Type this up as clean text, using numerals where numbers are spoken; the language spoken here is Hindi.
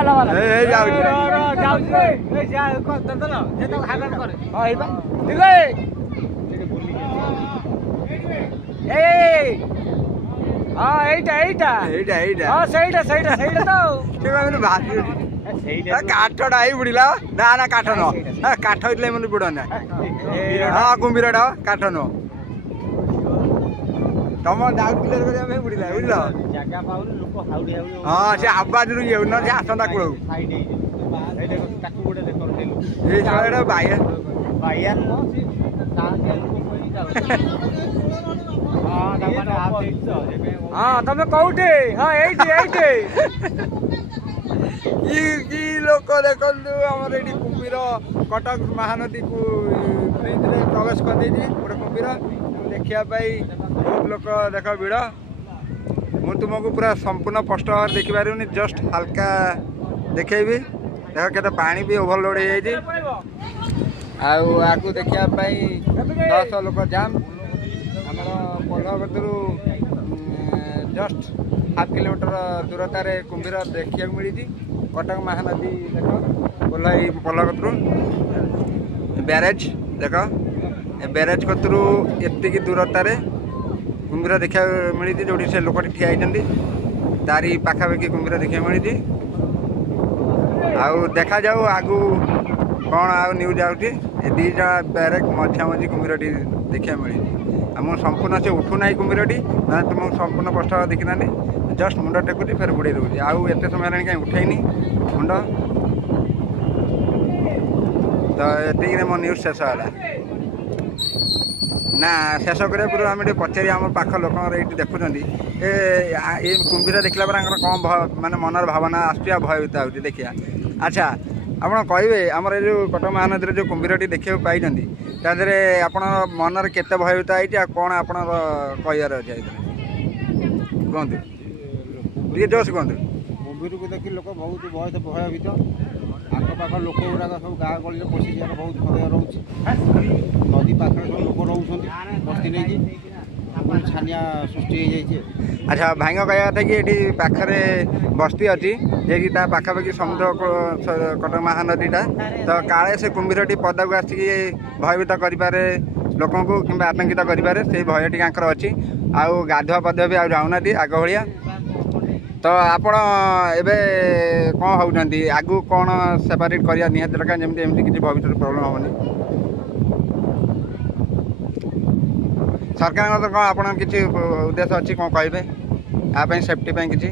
माला माला ए जाऊ जाऊ ए जा को दंदल जे तो हागन करे हां एबा ठीक है ए हां एइटा हां ସେଇଟା ତ ठीक है मैंने भाजी काठटा आई बुड़िला ना ना काठ न काठ होइले मन बुड़ ना हां कुंभीरटा काठ न तम डाउट क्लियर करिया में बुड़िला बुझलो जागा पाउन लोक हाउडी हाउडी हां से आवाज रु येउ न से आसंदा कुळ साइड ए देखो काटू गोटे देखो लोक ए छाड़ा बाया न से सागे लोक कोई जाउ हां दामाने हाथ देछ हां तमे कोउटे हां एइटे की लोक देखंतु हमर एडी कुंभीर कटक महानदी को ब्रिज रे प्रवेश कर देजी गोटे कुंभीर देखिया पाई बहुत लोक देख भिड़ मु तुमको पूरा संपूर्ण स्पष्ट भाव देखि पारुनी जस्ट हल्का देखेबी देख केते पानी भी ओवरलोड हो जाई आउ आकु देखिया पाई 10 लोक जाम हमर पल्लवतरु जस्ट 7 किलोमीटर दूरता रे कुंभीर देखिया मिली कटक महानदी देख बोलाई पल्लवतरु ब्यारेज देख ब्यारेज कतरू एति दूरतार कुंभीर देखा मिली जो से लोक ठिया होती तारी पाखापाखि कुंभीर देखा मिली आउ देखा जाऊ आगु कौन आउ न्यूज आउटी दीटा ब्यारेज मझा मझी कुंभीर देखा मिली आम संपूर्ण से उठूना कुंभीरटी ना तुमको संपूर्ण स्पष्ट देखी ना जस्ट मुंड टेकुची फेर बुड़े दूसरी आउ एत समय कहीं उठेनी मुंड तो ये मो न्यूज शेष है ना शेष करने पूर्व आम पचारि आम पाख लोक ये देखुं ये कुंभीर देखला कौन मानने मनर भावना आसुआ भयभीत हो देखिया अच्छा आप कहे आमर जो कटक महानदी जो कुंभीरटी देखा पाई तादे आप मनर केते भयभीत आई कौन आप कहार अच्छे कहतु ये जोश कहतु कुंभीर को देखी लोक बहुत भयभीत आखपाख लोक गुराक सब गाँ गली पशि जाए बहुत भय रोच नदी पाखे सब लोक रोच बस्ती नहीं छानिया सृष्टि हो जाए अच्छा भाई कहया था कि ये पाखे बस्ती अच्छी जे पाखापाखि समुद्र कटक महानदीटा तो काले से कुंभीरटी पदा को आसिक भयभीत करे लोक कि आतंकित करे से भयटी अच्छी आउ गाधुआ पधुआ भी आउना आग भाया तो आपण एबे कौन होउछंती आगु कौन सेपरेट करिया निहात दरकार जेमती एमती किसी भविष्य प्रॉब्लम होनी सरकार तो कौन आपण किसी उद्देश्य अच्छी कौन कहे सेफ्टी किसी